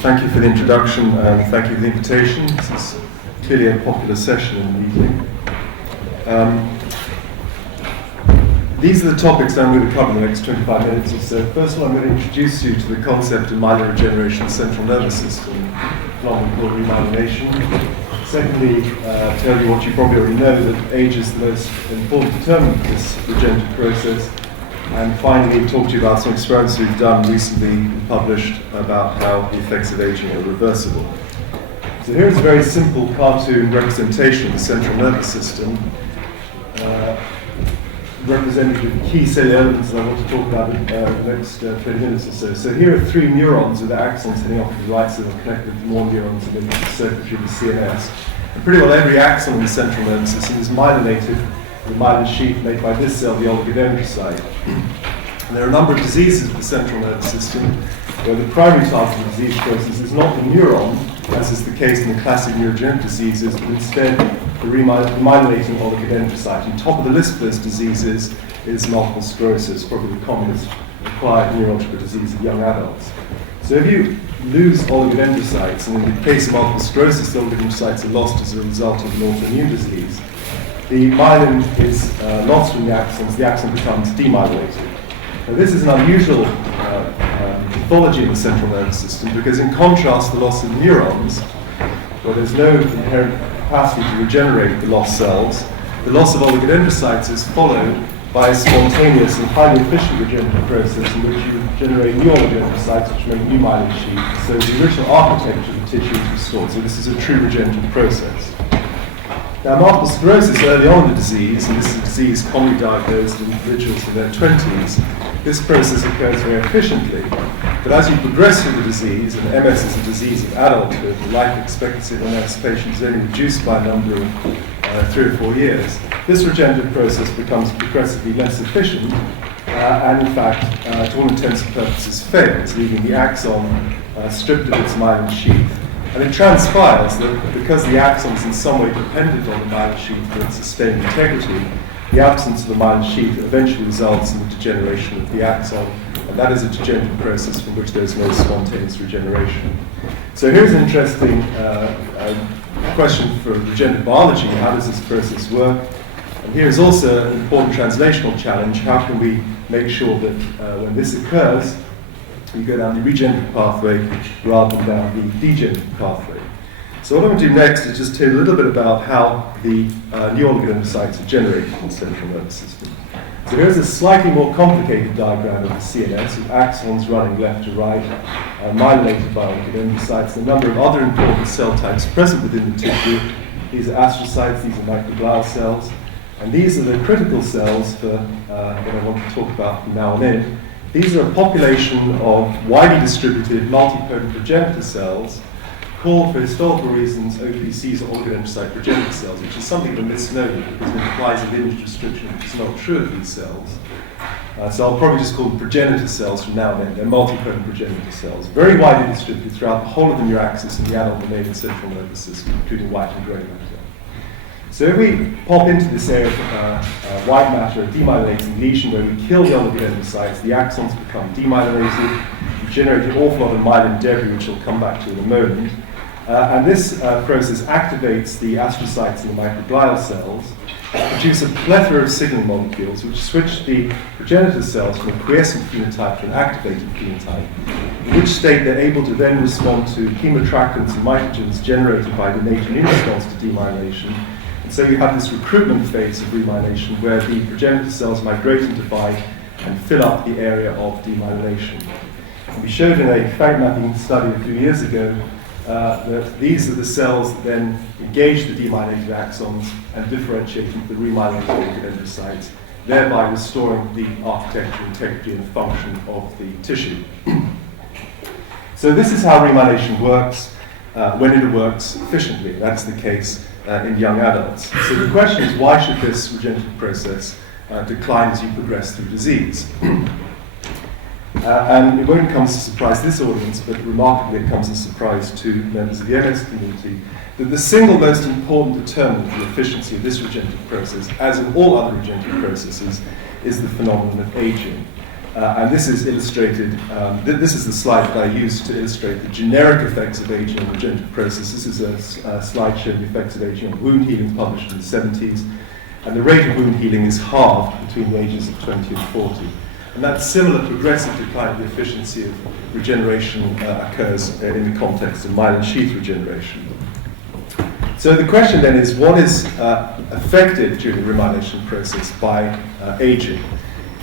Thank you for the introduction and thank you for the invitation. This is clearly a popular session in the evening. These are the topics I'm going to cover in the next 25 minutes or so. First of all, I'm going to introduce you to the concept of myelin regeneration in the central nervous system, commonly called remyelination. Secondly, tell you what you probably already know, that age is the most important determinant of this regenerative process. And finally, talk to you about some experiments we've done recently and published about how the effects of aging are reversible. So here's a very simple cartoon representation of the central nervous system, representing the key cellular elements that I want to talk about in the next 20 minutes or so. So here are three neurons with the axons heading off to the right, so they're connected with more neurons in the circuitry of the CNS. And pretty well every axon in the central nervous system is myelinated, the myelin sheath made by this cell, the oligodendrocyte. And there are a number of diseases of the central nervous system where the primary target of the disease process is not the neuron, as is the case in the classic neurodegenerative diseases, but instead the remyelinating oligodendrocyte. And top of the list of those diseases is multiple sclerosis, probably the commonest acquired neurological disease of young adults. So if you lose oligodendrocytes, and in the case of multiple sclerosis, the oligodendrocytes are lost as a result of an autoimmune disease, the myelin is lost from the axon becomes demyelinated. Now, this is an unusual pathology in the central nervous system because, in contrast to the loss of neurons, where there's no inherent capacity to regenerate the lost cells, the loss of oligodendrocytes is followed by a spontaneous and highly efficient regenerative process in which you generate new oligodendrocytes which make new myelin sheaths. So the original architecture of the tissue is restored. So this is a true regenerative process. Now, multiple sclerosis early on in the disease, and this is a disease commonly diagnosed in individuals in their 20s, this process occurs very efficiently. But as you progress through the disease, and MS is a disease of adulthood, the life expectancy of an MS patient is only reduced by a number of 3 or 4 years, this regenerative process becomes progressively less efficient, and in fact, to all intents and purposes, fails, leaving the axon stripped of its myelin sheath. And it transpires that because the axon is in some way dependent on the myelin sheath for its sustained integrity, the absence of the myelin sheath eventually results in the degeneration of the axon, and that is a degenerative process from which there is no spontaneous regeneration. So here's an interesting question for regenerative biology: how does this process work? And here is also an important translational challenge: how can we make sure that when this occurs, you go down the regenerative pathway rather than down the degenerative pathway. So what I'm going to do next is just tell you a little bit about how the new oligodendrocytes are generated in the central nervous system. So here's a slightly more complicated diagram of the CNS with axons running left to right, myelinated by oligodendrocytes, and a number of other important cell types present within the tissue. These are astrocytes, these are microglial cells, and these are the critical cells for what I want to talk about from now on in. These are a population of widely distributed multipotent progenitor cells called, for historical reasons, OPCs, or oligodendrocyte progenitor cells, which is something of a misnomer because it implies a lineage restriction, which is not true of these cells. So I'll probably just call them progenitor cells from now on in. They're multipotent progenitor cells, very widely distributed throughout the whole of the neuraxis and the adult mammalian central nervous system, including white and grey matter. So if we pop into this area of white matter, a demyelinating lesion where we kill the oligodendrocytes, the axons become demyelinated, you generate an awful lot of myelin debris, which we'll come back to in a moment. And this process activates the astrocytes and the microglial cells, produce a plethora of signaling molecules which switch the progenitor cells from a quiescent phenotype to an activated phenotype, in which state they're able to then respond to chemoattractants and mitogens generated by the innate immune response to demyelination. And so you have this recruitment phase of remyelination where the progenitor cells migrate and divide and fill up the area of demyelination. And we showed in a Frank mapping study a few years ago that these are the cells that then engage the demyelinated axons and differentiate into the remyelinated oligodendrocytes, thereby restoring the architecture, integrity, and function of the tissue. So this is how remyelination works when it works efficiently. That's the case in young adults. So the question is, why should this regenerative process decline as you progress through disease? And it won't come as a surprise to this audience, but remarkably it comes as a surprise to members of the MS community, that the single most important determinant of the efficiency of this regenerative process, as in all other regenerative processes, is the phenomenon of aging. And this is illustrated, this is the slide that I used to illustrate the generic effects of aging on the regenerative process. This is a slide showing the effects of aging on wound healing published in the 70s. And the rate of wound healing is halved between the ages of 20 and 40. And that similar progressive decline of the efficiency of regeneration occurs in the context of myelin sheath regeneration. So the question then is, what is affected during the remyelination process by aging?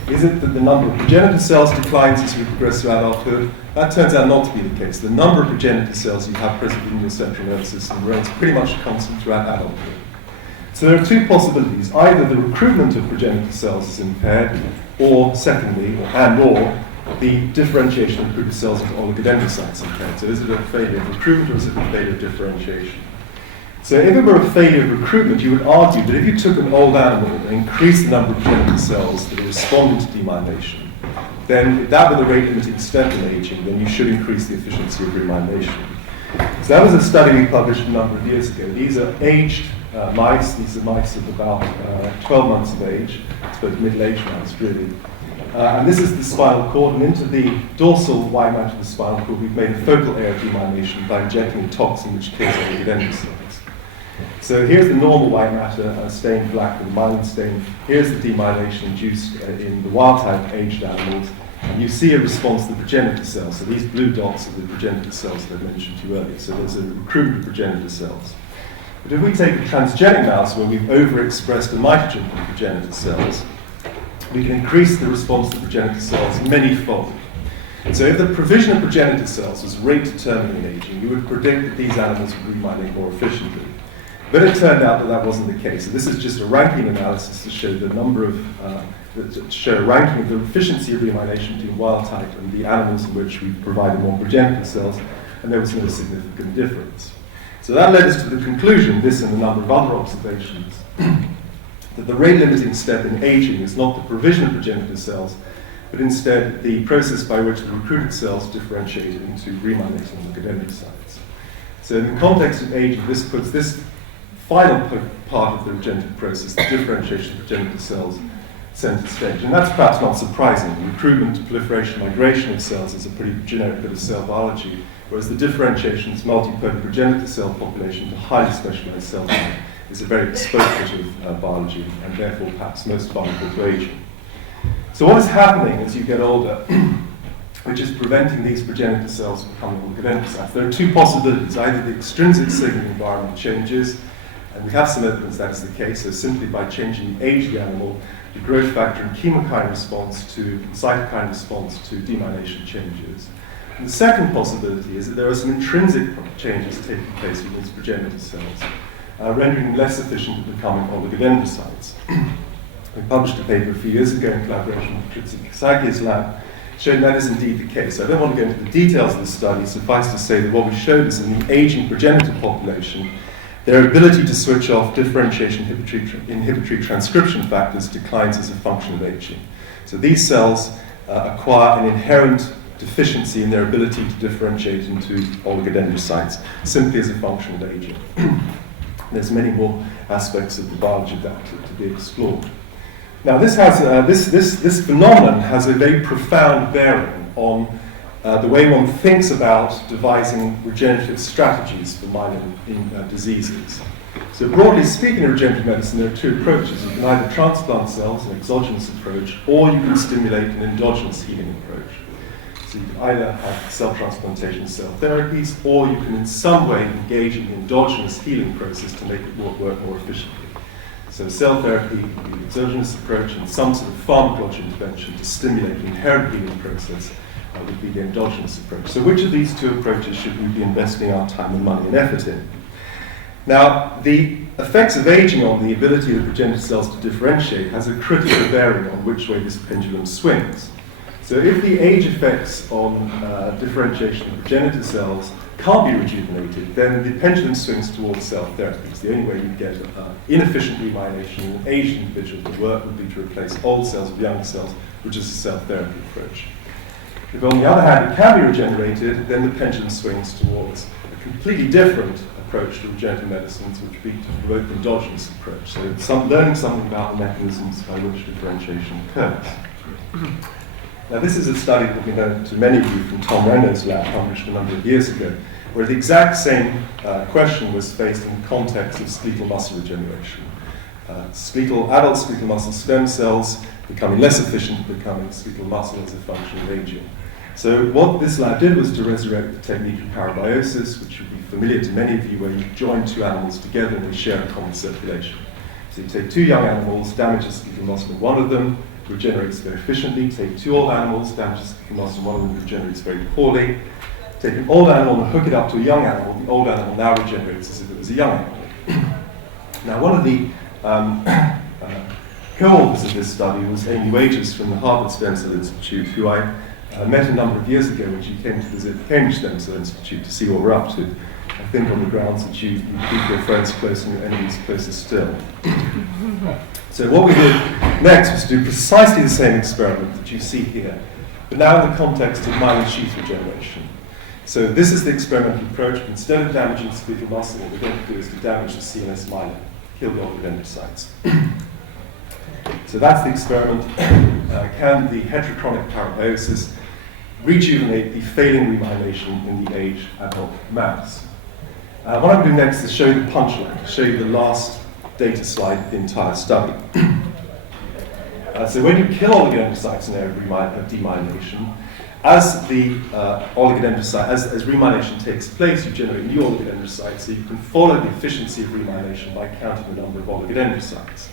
Is it that the number of progenitor cells declines as we progress through adulthood? That turns out not to be the case. The number of progenitor cells you have present in your central nervous system remains pretty much constant throughout adulthood. So there are two possibilities. Either the recruitment of progenitor cells is impaired, or secondly, or the differentiation of recruited cells into oligodendrocytes is impaired. So is it a failure of recruitment or is it a failure of differentiation? So if it were a failure of recruitment, you would argue that if you took an old animal and increased the number of progenitor cells that are responding to demyelination, then if that were the rate-limiting step in aging, then you should increase the efficiency of remyelination. So that was a study we published a number of years ago. These are aged mice. These are mice of about 12 months of age. I suppose middle-aged mice, really. And this is the spinal cord, and into the dorsal Y matter of the spinal cord, we've made a focal area of demyelination by injecting a toxin which kills oligodendrocytes. So here's the normal white matter stained black with myelin stain. Here's the demyelination induced in the wild-type aged animals. And you see a response to the progenitor cells. So these blue dots are the progenitor cells that I mentioned to you earlier. So there's a recruitment of progenitor cells. But if we take a transgenic mouse where we've overexpressed a mitogen from progenitor cells, we can increase the response to progenitor cells many-fold. And so if the provision of progenitor cells was rate-determining in aging, you would predict that these animals would remyelinate more efficiently. But it turned out that that wasn't the case. So this is just a ranking analysis to show the number of, to show a ranking of the efficiency of remyelination between wild type and the animals in which we provided more progenitor cells, and there was no significant difference. So that led us to the conclusion, this and a number of other observations, that the rate-limiting step in aging is not the provision of progenitor cells, but instead the process by which the recruited cells differentiate into remyelinating oligodendrocytes. So in the context of aging, this puts this final part of the regenerative process, the differentiation of progenitor cells, center stage. And that's perhaps not surprising. Recruitment, proliferation, migration of cells is a pretty generic bit of cell biology, whereas the differentiation of multipotent progenitor cell population to highly specialized cell type is a very bespoke bit of biology, and therefore perhaps most vulnerable to aging. So what is happening as you get older, which is preventing these progenitor cells becoming oligodendrocytes? There are two possibilities. Either the extrinsic signaling environment changes, and we have some evidence that is the case, so simply by changing the age of the animal, the growth factor and chemokine response to cytokine response to demyelination changes. And the second possibility is that there are some intrinsic changes taking place with these progenitor cells, rendering them less efficient at becoming oligodendrocytes. We published a paper a few years ago in collaboration with Tritsi Kasaki's lab, showing that is indeed the case. I don't want to go into the details of the study, suffice to say that what we showed is in the aging progenitor population, their ability to switch off differentiation inhibitory transcription factors declines as a function of aging. So these cells acquire an inherent deficiency in their ability to differentiate into oligodendrocytes, simply as a function of aging. There's many more aspects of the biology of that to be explored. Now this phenomenon has a very profound bearing on the way one thinks about devising regenerative strategies for myelin in diseases. So broadly speaking, in regenerative medicine, there are two approaches. You can either transplant cells, an exogenous approach, or you can stimulate an endogenous healing approach. So you can either have cell transplantation cell therapies, or you can in some way engage in the endogenous healing process to make it work more efficiently. So cell therapy, the exogenous approach, and some sort of pharmacological intervention to stimulate the inherent healing process would be the endogenous approach. So which of these two approaches should we be investing our time and money and effort in? Now, the effects of aging on the ability of the progenitor cells to differentiate has a critical bearing on which way this pendulum swings. So if the age effects on differentiation of progenitor cells can't be rejuvenated, then the pendulum swings towards cell therapies. The only way you get inefficient remyelination in an aged individual to work would be to replace old cells with young cells, which is a cell therapy approach. If on the other hand it can be regenerated, then the pendulum swings towards a completely different approach to regenerative medicines, which would be to promote the endogenous approach. So learning something about the mechanisms by which differentiation occurs. Now, this is a study that we know to many of you from Tom Renner's lab, published a number of years ago, where the exact same question was faced in the context of skeletal muscle regeneration. Adult skeletal muscle stem cells becoming less efficient, becoming skeletal muscle as a function of aging. So what this lab did was to resurrect the technique of parabiosis, which will be familiar to many of you, where you join two animals together and they share a common circulation. So you take two young animals, damage the skeletal muscle of one of them, regenerates very efficiently. Take two old animals, damage the skeletal muscle of one of them, regenerates very poorly. Take an old animal and hook it up to a young animal. The old animal now regenerates as if it was a young animal. Now, one of the co-authors of this study was Amy Wages from the Harvard Stem Cell Institute, who I met a number of years ago when she came to visit the Cambridge Stem Cell Institute to see what we're up to. I think on the grounds that you keep your friends close and your enemies closer still. So what we did next was to do precisely the same experiment that you see here, but now in the context of myelin sheath regeneration. So this is the experimental approach. Instead of damaging skeletal muscle, what we're going to do is to damage the CNS myelin, kill the oligodendrocytes. So that's the experiment. Can the heterochronic parabiosis rejuvenate the failing remyelination in the aged adult mouse? What I'm going to do next is show you the punchline, show you the last data slide of the entire study. So when you kill oligodendrocytes in an area of demyelination, as the oligodendrocyte, as remyelination takes place, you generate new oligodendrocytes, so you can follow the efficiency of remyelination by counting the number of oligodendrocytes.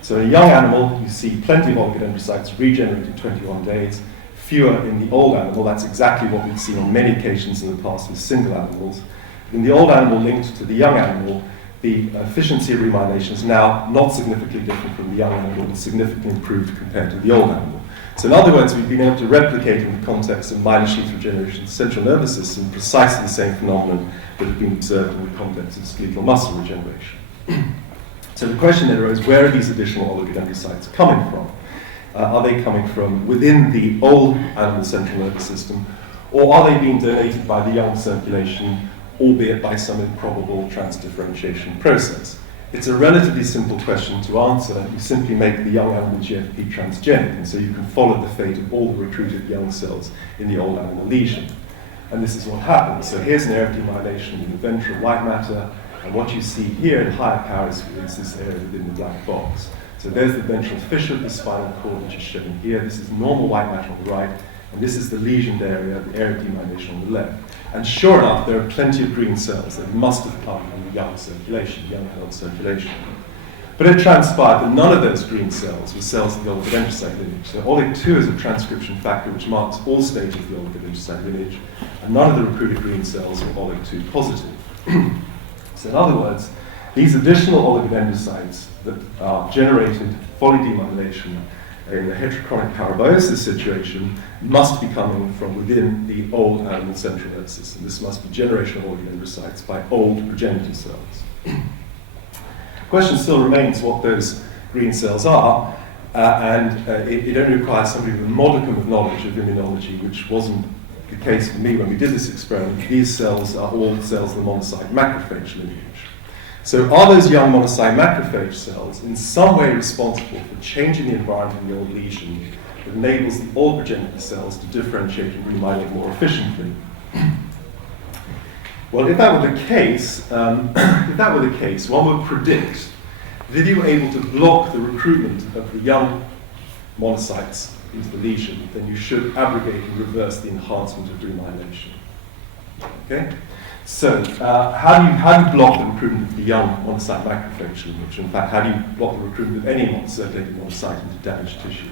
So in a young animal, you see plenty of oligodendrocytes regenerated in 21 days, fewer in the old animal. That's exactly what we've seen on many occasions in the past with single animals. In the old animal linked to the young animal, the efficiency of remyelination is now not significantly different from the young animal, but significantly improved compared to the old animal. So in other words, we've been able to replicate in the context of myelin sheath regeneration of the central nervous system precisely the same phenomenon that had been observed in the context of skeletal muscle regeneration. So the question then arose, where are these additional oligodendrocytes coming from? Are they coming from within the old animal central nervous system, or are they being donated by the young circulation, albeit by some improbable transdifferentiation process? It's a relatively simple question to answer. You simply make the young animal GFP transgenic, and so you can follow the fate of all the recruited young cells in the old animal lesion. And this is what happens. So here's an area of demyelination in the ventral white matter, and what you see here in higher power is this area within the black box. So there's the ventral fissure of the spinal cord, which is shown here. This is normal white matter on the right, and this is the lesioned area, the area of demyelination on the left. And sure enough, there are plenty of green cells that must have come from the young circulation, young adult circulation. But it transpired that none of those green cells were cells of the oligodendrocyte lineage. So OLIG2 is a transcription factor which marks all stages of the oligodendrocyte lineage, and none of the recruited green cells were OLIG2 positive. So in other words, these additional oligodendrocytes that are generated following demyelination in a heterochronic parabiosis situation must be coming from within the old animal central nervous system. This must be generation of oligodendrocytes by old progenitor cells. The question still remains what those green cells are, and it only requires somebody with a modicum of knowledge of immunology, which wasn't the case for me when we did this experiment. These cells are all cells of the monocyte macrophage lineage. So are those young monocyte macrophage cells in some way responsible for changing the environment in the old lesion that enables the old progenitor cells to differentiate and remyelinate more efficiently? Well, if that were the case, one would predict that if you were able to block the recruitment of the young monocytes into the lesion, then you should abrogate and reverse the enhancement of remyelination. Okay? So, how do you block the recruitment of the young monocyte macrophage lineage? In fact, how do you block the recruitment of any circulating monocyte into damaged tissue?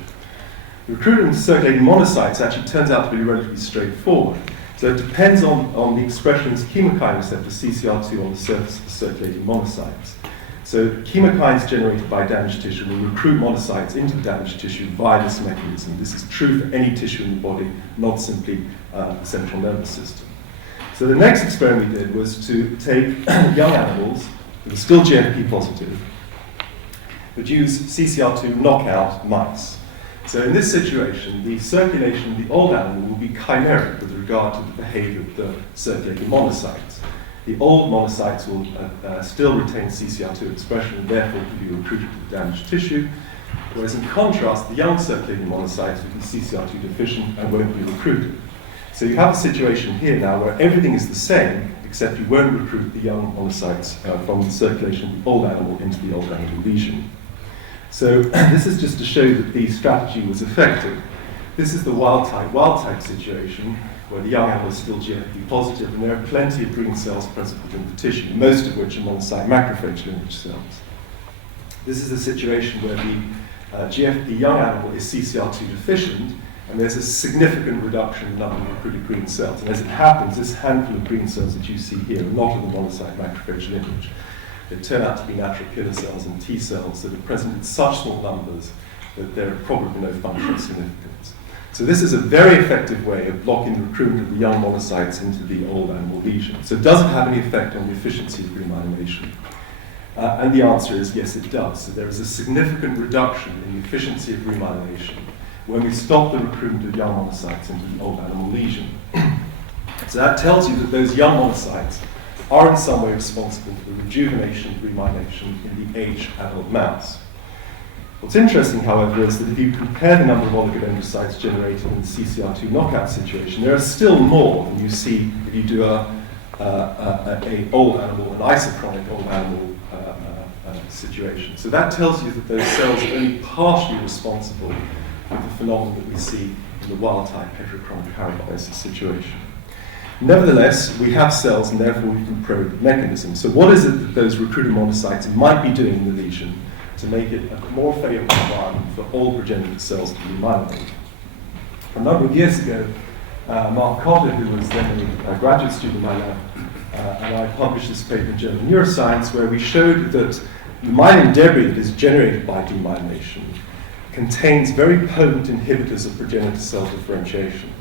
The recruitment of circulating monocytes actually turns out to be relatively straightforward. So it depends on the expression of chemokine receptor CCR2 on the surface of the circulating monocytes. So chemokines generated by damaged tissue will recruit monocytes into the damaged tissue via this mechanism. This is true for any tissue in the body, not simply the central nervous system. So the next experiment we did was to take young animals that were still GFP positive, but use CCR2 knockout mice. So in this situation, the circulation of the old animal will be chimeric with regard to the behavior of the circulating monocytes. The old monocytes will still retain CCR2 expression and therefore can be recruited to the damaged tissue. Whereas in contrast, the young circulating monocytes will be CCR2 deficient and won't be recruited. So you have a situation here now where everything is the same, except you won't recruit the young monocytes from the circulation of the old animal into the old animal lesion. So this is just to show that the strategy was effective. This is the wild type situation, where the young animal is still GFP positive, and there are plenty of green cells present within the tissue, most of which are monocyte macrophage lineage cells. This is a situation where the young animal is CCR2 deficient, and there's a significant reduction in the number of recruited green cells. And as it happens, this handful of green cells that you see here are not of the monocyte macrophage lineage. They turn out to be natural killer cells and T cells that are present in such small numbers that there are probably no functional significance. So this is a very effective way of blocking the recruitment of the young monocytes into the old animal lesion. So does it have any effect on the efficiency of remyelination? And the answer is yes, it does. So there is a significant reduction in the efficiency of remyelination when we stop the recruitment of young monocytes into the old animal lesion. So that tells you that those young monocytes are in some way responsible for the rejuvenation of remyelination in the aged adult mouse. What's interesting, however, is that if you compare the number of oligodendrocytes generated in the CCR2 knockout situation, there are still more than you see if you do an old animal, an isochronic old animal situation. So that tells you that those cells are only partially responsible for the phenomenon that we see in the wild-type heterochronic parabiosis situation. Nevertheless, we have cells, and therefore we can probe the mechanism. So what is it that those recruited monocytes might be doing in the lesion to make it a more favorable environment for all progenitor cells to be myelinated? A number of years ago, Mark Cotter, who was then a graduate student in my lab, and I published this paper in Journal of Neuroscience, where we showed that the myelin debris that is generated by demyelination contains very potent inhibitors of progenitor cell differentiation.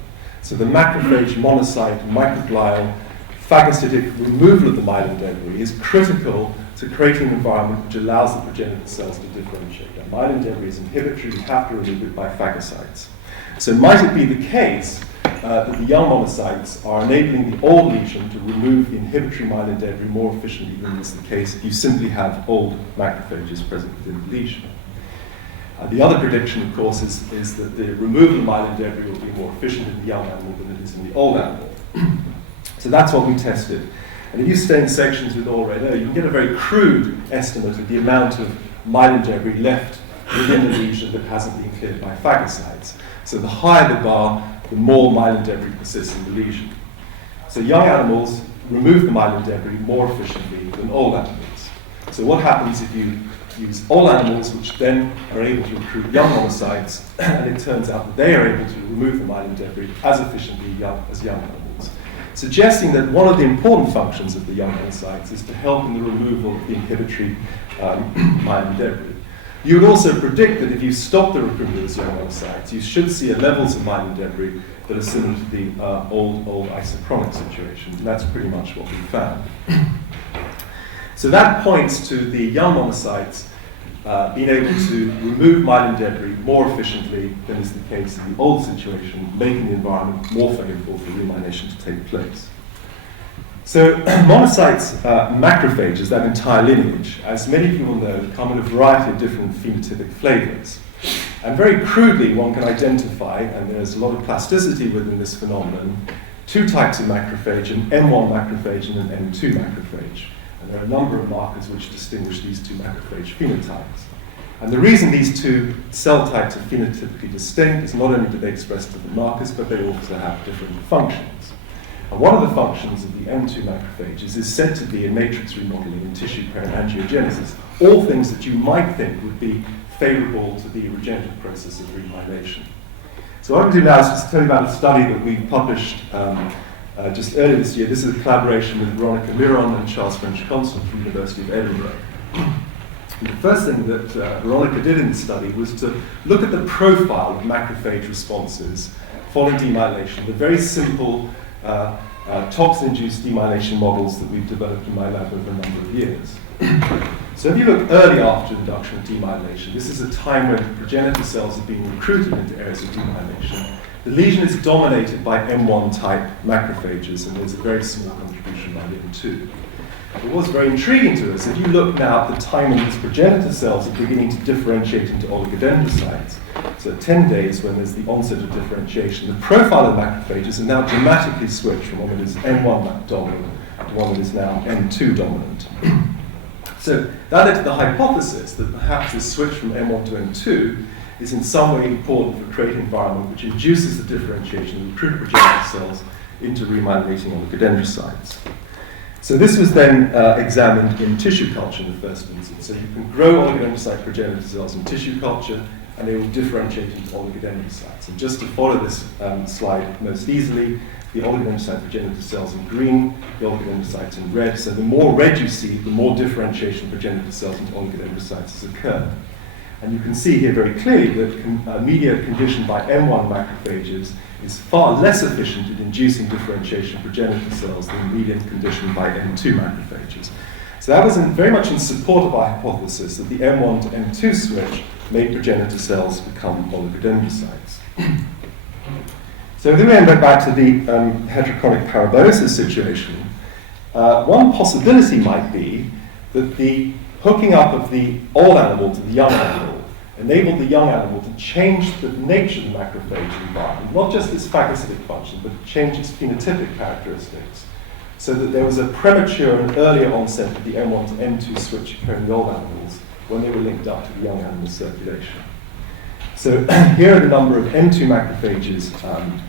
So the macrophage, monocyte, microglial, phagocytic removal of the myelin debris is critical to creating an environment which allows the progenitor cells to differentiate. Now, myelin debris is inhibitory, you have to remove it by phagocytes. So might it be the case that the young monocytes are enabling the old lesion to remove the inhibitory myelin debris more efficiently than is the case if you simply have old macrophages present within the lesion? The other prediction, of course, is that the removal of myelin debris will be more efficient in the young animal than it is in the old animal. So that's what we tested. And if you stain sections with all red O, you can get a very crude estimate of the amount of myelin debris left within the lesion that hasn't been cleared by phagocytes. So the higher the bar, the more myelin debris persists in the lesion. So young animals remove the myelin debris more efficiently than old animals. So what happens if you use old animals, which then are able to recruit young monocytes, and it turns out that they are able to remove the myelin debris as efficiently as young animals, suggesting that one of the important functions of the young monocytes is to help in the removal of the inhibitory myelin debris. You would also predict that if you stop the recruitment of those young monocytes, you should see levels of myelin debris that are similar to the old isochronic situation. And that's pretty much what we found. So that points to the young monocytes being able to remove myelin debris more efficiently than is the case in the old situation, making the environment more favorable for remyelination to take place. So monocytes, macrophages, that entire lineage, as many people know, come in a variety of different phenotypic flavors. And very crudely, one can identify, and there's a lot of plasticity within this phenomenon, two types of macrophage, an M1 macrophage and an M2 macrophage. And there are a number of markers which distinguish these two macrophage phenotypes. And the reason these two cell types are phenotypically distinct is not only do they express different markers, but they also have different functions. And one of the functions of the M2 macrophages is said to be in matrix remodeling and tissue parent angiogenesis, all things that you might think would be favorable to the regenerative process of remyelination. So what I'm going to do now is just tell you about a study that we published just earlier this year. This is a collaboration with Veronica Miron and Charles French-Constant from the University of Edinburgh. And the first thing that Veronica did in the study was to look at the profile of macrophage responses following demyelination, the very simple toxin-induced demyelination models that we've developed in my lab over a number of years. So if you look early after induction of demyelination, this is a time when the progenitor cells are being recruited into areas of demyelination. The lesion is dominated by M1 type macrophages, and there's a very small contribution by M2. It was very intriguing to us. If you look now at the time when these progenitor cells are beginning to differentiate into oligodendrocytes, so at 10 days when there's the onset of differentiation, the profile of macrophages is now dramatically switched from one that is M1 dominant to one that is now M2 dominant. So that led to the hypothesis that perhaps this switch from M1 to M2 is in some way important for creating an environment which induces the differentiation of recruited progenitor cells into remyelinating oligodendrocytes. So this was then examined in tissue culture in the first instance. So you can grow oligodendrocyte progenitor cells in tissue culture, and they will differentiate into oligodendrocytes. And just to follow this slide most easily, the oligodendrocyte progenitor cells in green, the oligodendrocytes in red. So the more red you see, the more differentiation of progenitor cells into oligodendrocytes has occurred. And you can see here very clearly that mediated conditioned by M1 macrophages is far less efficient in inducing differentiation of progenitor cells than mediated conditioned by M2 macrophages. So that was very much in support of our hypothesis that the M1 to M2 switch made progenitor cells become oligodendrocytes. So then we went back to the heterochronic parabiosis situation. One possibility might be that the hooking up of the old animal to the young animal enabled the young animal to change the nature of the macrophage environment, not just its phagocytic function, but to change its phenotypic characteristics, so that there was a premature and earlier onset of the M1 to M2 switch occurring in the old animals when they were linked up to the young animal circulation. So here are the number of M2 macrophages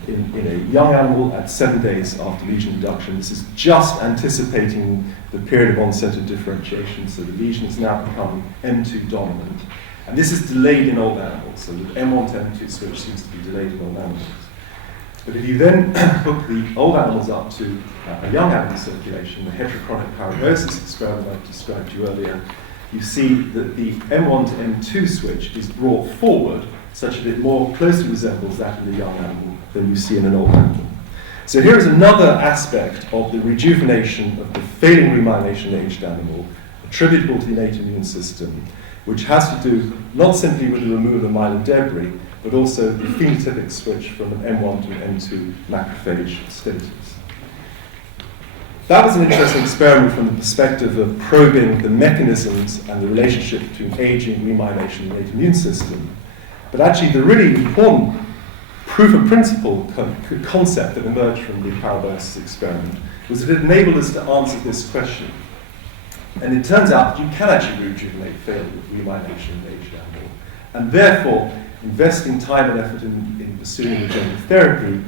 in a young animal at 7 days after lesion induction. This is just anticipating the period of onset of differentiation, so the lesion has now become M2 dominant. And this is delayed in old animals, so the M1 to M2 switch seems to be delayed in old animals. But if you then hook the old animals up to a young animal circulation, the heterochronic parabiosis experiment I described to you earlier, you see that the M1 to M2 switch is brought forward such that it more closely resembles that of the young animal than you see in an old animal. So here is another aspect of the rejuvenation of the failing remyelination aged animal, attributable to the innate immune system, which has to do not simply with the removal of myelin debris, but also the phenotypic switch from an M1 to an M2 macrophage status. That was an interesting experiment from the perspective of probing the mechanisms and the relationship between aging, remyelination, and the innate immune system. But actually, the really important proof of principle concept that emerged from the parabiosis experiment was that it enabled us to answer this question. And it turns out that you can actually rejuvenate failed remyelination in an aged animal. And therefore, investing time and effort in pursuing regenerative therapy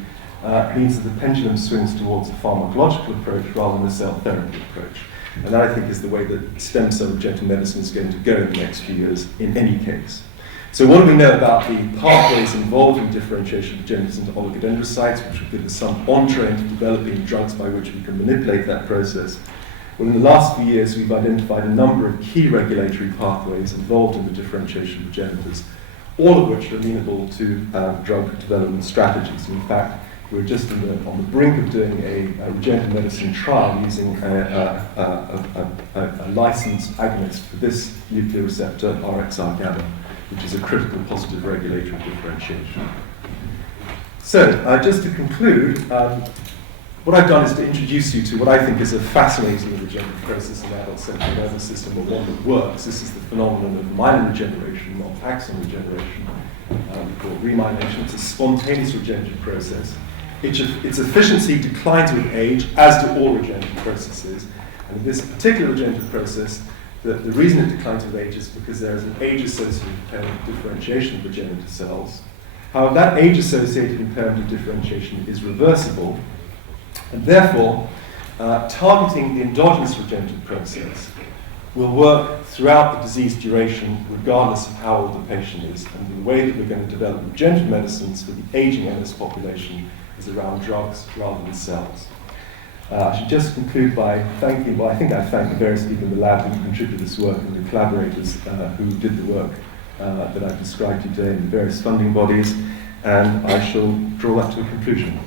means that the pendulum swings towards a pharmacological approach rather than a cell therapy approach. And that, I think, is the way that stem cell regenerative medicine is going to go in the next few years in any case. So what do we know about the pathways involved in differentiation of progenitors into oligodendrocytes, which will give us some entree into developing drugs by which we can manipulate that process? Well, in the last few years, we've identified a number of key regulatory pathways involved in the differentiation of progenitors, all of which are amenable to drug development strategies. In fact, we're just on the brink of doing a regenerative medicine trial using a licensed agonist for this nuclear receptor, RXR-GABA, which is a critical positive regulator of differentiation. So, just to conclude, what I've done is to introduce you to what I think is a fascinating regenerative process in the adult central nervous system, or one that works. This is the phenomenon of myelin regeneration, not axon regeneration, called remyelination. It's a spontaneous regenerative process. Its efficiency declines with age, as do all regenerative processes. And in this particular regenerative process, the reason it declines with age is because there is an age-associated impairment of differentiation of progenitor cells. However, that age-associated impairment of differentiation is reversible, and therefore, targeting the endogenous regenerative process will work throughout the disease duration, regardless of how old the patient is. And the way that we're going to develop regenerative medicines for the aging MS population is around drugs rather than cells. I should just conclude by thanking, well, I think I thank the various people in the lab who contributed this work and the collaborators who did the work that I've described today in various funding bodies, and I shall draw that to a conclusion.